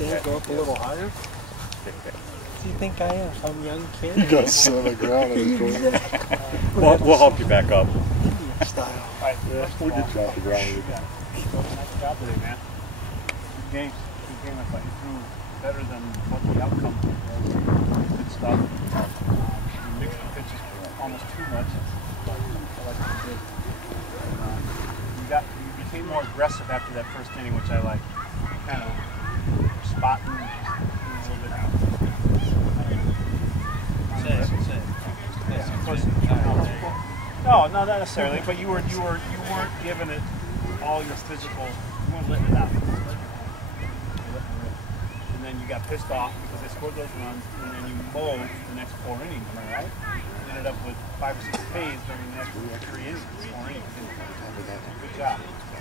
stand, go up a little higher? Do you think I am some young kid? You got to sit on the ground in the corner. We'll help you back up. Indian style. All right, We'll get you off the ground. Nice job today, man. Good game. Good game. I thought you threw better than what the outcome was. Good stuff. You mixed the pitches almost too much. I like what you did. You became more aggressive after that first inning, which I like. Kind of spotting a little bit out. No, not necessarily, but you weren't giving it all your physical. You weren't letting it out. And then you got pissed off because they scored those runs, and then you mowed the next 4 innings. Am I right? You ended up with 5 or 6 Ks during the next 3 innings, 4 innings. Good job.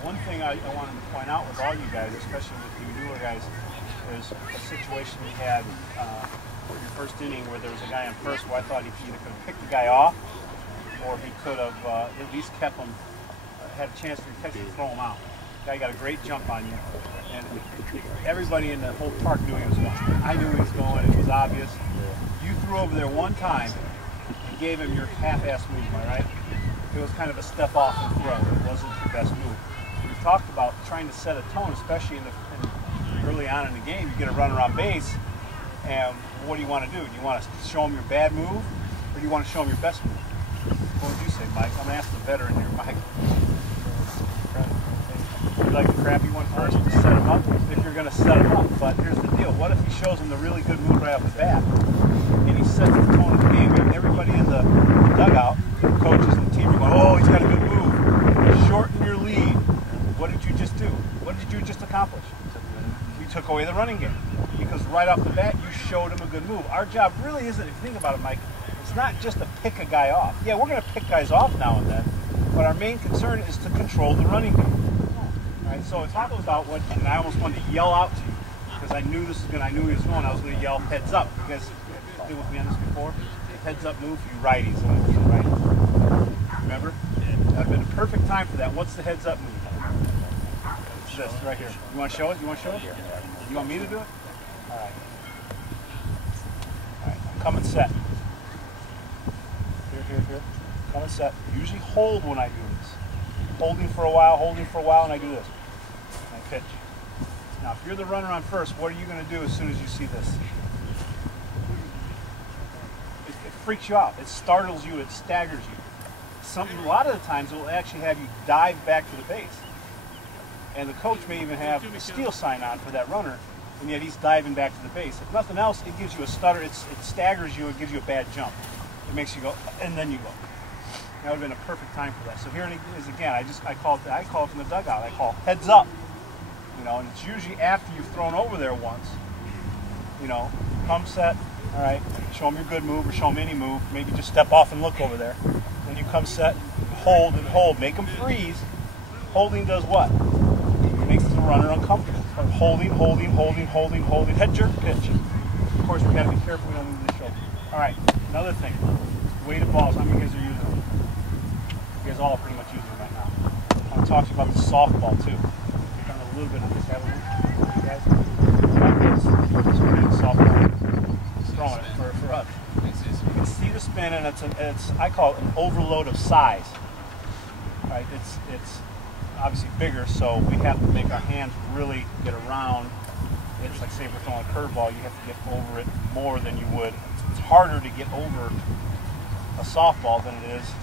One thing I wanted to point out with all you guys, especially with you newer guys, is a situation we had in your first inning where there was a guy on first where I thought he either could have picked the guy off or he could have at least kept him, had a chance to catch him and throw him out. The guy got a great jump on you, and everybody in the whole park knew he was going. I knew he was going, it was obvious. You threw over there one time and gave him your half-ass move, am I right? It was kind of a step off and throw. It wasn't your best move. We talked about trying to set a tone, especially early on in the game. You get a runner on base, and what do you want to do? Do you want to show him your bad move, or do you want to show him your best move? What would you say, Mike? I'm going to ask the veteran here, Mike. You like the crappy one first to set him up, if you're going to set him up. But here's the deal. What if he shows him the really good move right off the bat, and he sets the tone of the game, and everybody in the dugout, the coaches and the team, are going, oh, he's got a good move. Shorten your lead. What did you just do? What did you just accomplish? You took away the running game. Because right off the bat, you showed him a good move. Our job really isn't, if you think about it, Mike, it's not just to pick a guy off. Yeah, we're going to pick guys off now and then, but our main concern is to control the running game. All right, so it's all about what, and I almost wanted to yell out to you, because I knew I knew he was going, I was going to yell heads up, because you've been with me on this before, heads up move for you righties, only for you righties. Remember? That would have been a perfect time for that. What's the heads up move? It's this, right here. You want to show it? You want to show it? You want me to do it? All right. All right, I'm coming set. Here. Come and set. Usually hold when I do this. Holding for a while, and I do this. And I pitch. Now, if you're the runner on first, what are you going to do as soon as you see this? It freaks you out. It startles you. It staggers you. A lot of the times, it will actually have you dive back to the base. And the coach may even have a steal sign on for that runner, and yet he's diving back to the base. If nothing else, it gives you a stutter. It staggers you. It gives you a bad jump. It makes you go, and then you go. That would have been a perfect time for that. So here it is again. I call it from the dugout. I call heads up. You know, and it's usually after you've thrown over there once. You know, come set. All right, show them your good move or show them any move. Maybe just step off and look over there. Then you come set, hold and hold. Make them freeze. Holding does what? It makes the runner uncomfortable. Holding. Head jerk pitch. Of course, we got to be careful we don't move the shoulder. All right, another thing. Weighted balls. How many of you guys are using them? You guys all are pretty much using them right now. I want to talk to you about the softball too. We've done a little bit of this, haven't we? You guys? Softball. It's throwing it for us. You can see the spin, and it's I call it an overload of size. Right? It's obviously bigger, so we have to make our hands really get around. It's like, say, if we're throwing a curveball, you have to get over it more than you would. It's harder to get over a softball than it is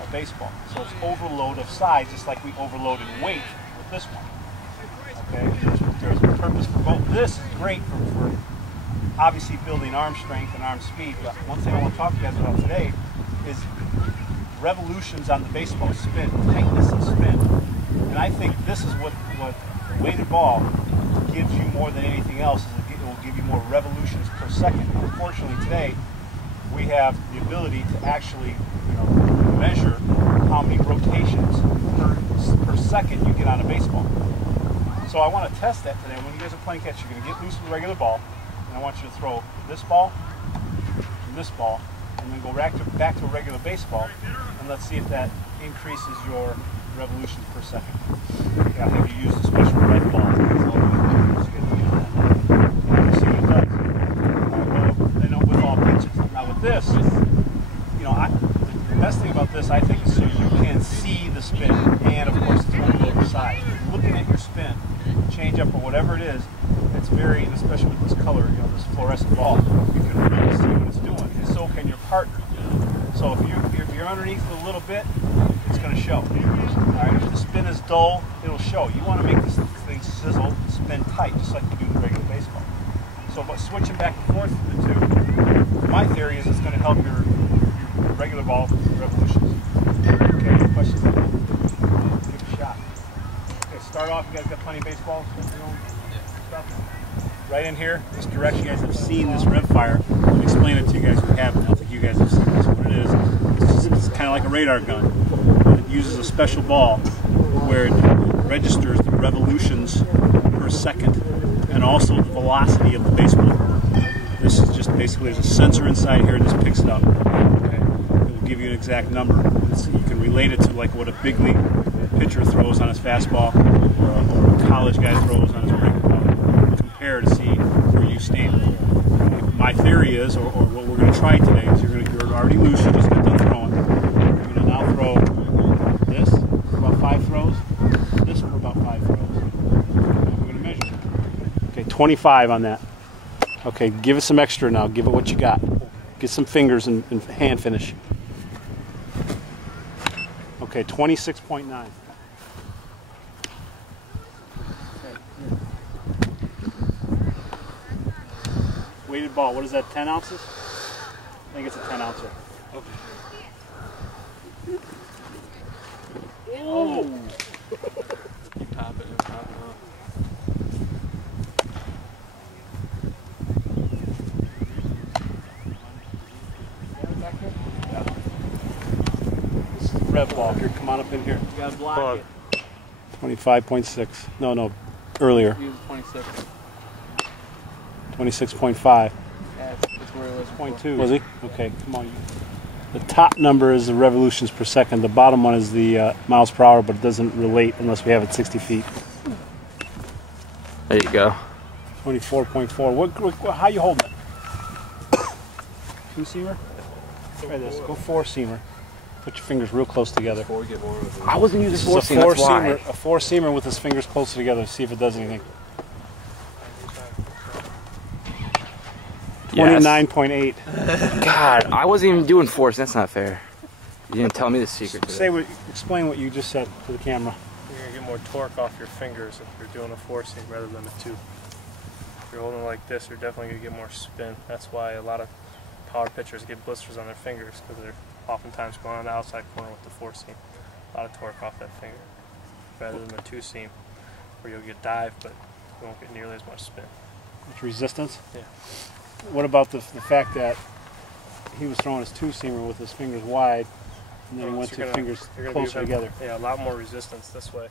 a baseball. So it's overload of size, just like we overloaded weight with this one. Okay, there's a purpose for both. This is great for obviously building arm strength and arm speed, but one thing I want to talk to you guys about today is revolutions on the baseball, spin, tightness and spin. And I think this is what weighted ball gives you more than anything else. It will give you more revolutions per second. Unfortunately today, we have the ability to actually, measure how many rotations per second you get on a baseball. So I want to test that today. When you guys are playing catch, you're going to get loose with a regular ball, and I want you to throw this ball, and this ball, and then go back to a regular baseball, and let's see if that increases your revolutions per second. Okay, I'll have you use the special red ball. thing about this, I think, is so you can see the spin, and of course it's overload the size. Looking at your spin, change up or whatever it is, it's very, especially with this color, you know, this fluorescent ball, you can really see what it's doing, and so can your partner. So if you're underneath it a little bit, it's going to show. All right, if the spin is dull, it'll show. You want to make this thing sizzle, spin tight, just like you do in regular baseball. So, but switching back and forth the two, my theory is it's going to help your regular ball revolutions. Okay, any questions? Give it a shot. Okay, start off. You guys got plenty of baseballs? Right in here, this direction. You guys have seen this Rimfire. Let me explain it to you guys who haven't. I don't think you guys have seen this. What it is, it's kind of like a radar gun. It uses a special ball where it registers the revolutions per second and also the velocity of the baseball. This is just basically, there's a sensor inside here and this picks it up. Okay. It will give you an exact number. You can relate it to like what a big league pitcher throws on his fastball or a college guy throws on his breaking ball. Compare to see where you stand. My theory is, or what we're going to try today, is you're already loose, you just got done throwing. You're going to now throw this for about 5 throws, this for about 5 throws. We're going to measure. Okay, 25 on that. Okay, give it some extra now. Give it what you got. Get some fingers and hand finish. Okay, 26.9. Weighted ball, what is that, 10 ounces? I think it's a 10 ouncer. Okay. Oh! You pop it and pop it off. Yeah. This is the rev ball. Here, come on up in here. You gotta block it. 25.6. No, earlier. Use 26. 26.5. Yeah, that's where it was. 0.2. Was he? Okay, come on. The top number is the revolutions per second. The bottom one is the miles per hour, but it doesn't relate unless we have it 60 feet. There you go. 24.4. How you holding it? 2-seamer? Try this. Go 4-seamer. Put your fingers real close together. Before we get more of it. I wasn't using This is a 4-seam, that's why. A 4-seamer with his fingers closer together. See if it does anything. Yes. 29.8. God, I wasn't even doing force. That's not fair. You didn't tell me the secret to that. Explain what you just said to the camera. You're going to get more torque off your fingers if you're doing a 4-seam rather than a 2. If you're holding it like this, you're definitely going to get more spin. That's why a lot of power pitchers get blisters on their fingers, because they're oftentimes going on the outside corner with the 4-seam. A lot of torque off that finger, rather than a 2-seam, where you'll get dive, but you won't get nearly as much spin. It's resistance? Yeah. What about the fact that he was throwing his 2-seamer with his fingers wide, and then he went to fingers closer together? Yeah, a lot more resistance this way.